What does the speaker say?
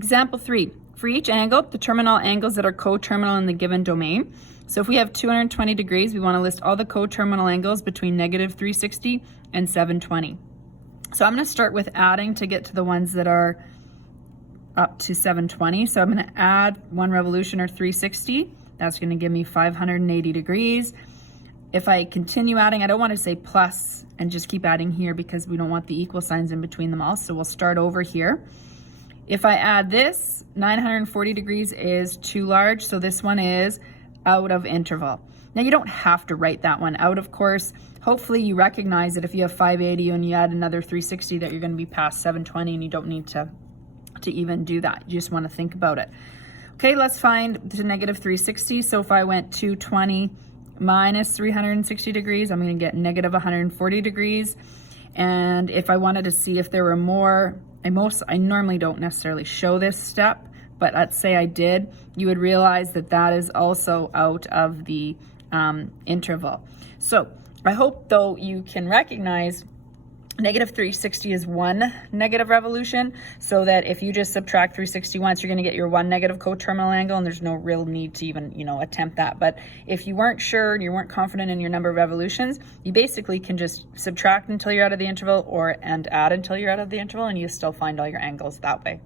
Example 3, for each angle, the terminal angles that are coterminal in the given domain. So if we have 220 degrees, we want to list all the coterminal angles between negative 360 and 720. So I'm going to start with adding to get to the ones that are up to 720. So I'm going to add 1 revolution or 360. That's going to give me 580 degrees. If I continue adding, I don't want to say plus and just keep adding here because we don't want the equal signs in between them all. So we'll start over here. If I add this, 940 degrees is too large. So this one is out of interval. Now you don't have to write that one out, of course. Hopefully you recognize that if you have 580 and you add another 360 that you're going to be past 720 and you don't need to even do that. You just want to think about it. Okay, let's find the negative 360. So if I went 220 minus 360 degrees, I'm going to get negative 140 degrees. And if I wanted to see if there were more, I normally don't necessarily show this step, but let's say I did, you would realize that that is also out of the interval. So I hope though you can recognize negative 360 is 1 negative revolution, so that if you just subtract 360 once, you're going to get your 1 negative coterminal angle, and there's no real need to even, attempt that. But if you weren't sure and you weren't confident in your number of revolutions, you basically can just subtract until you're out of the interval and add until you're out of the interval, and you still find all your angles that way.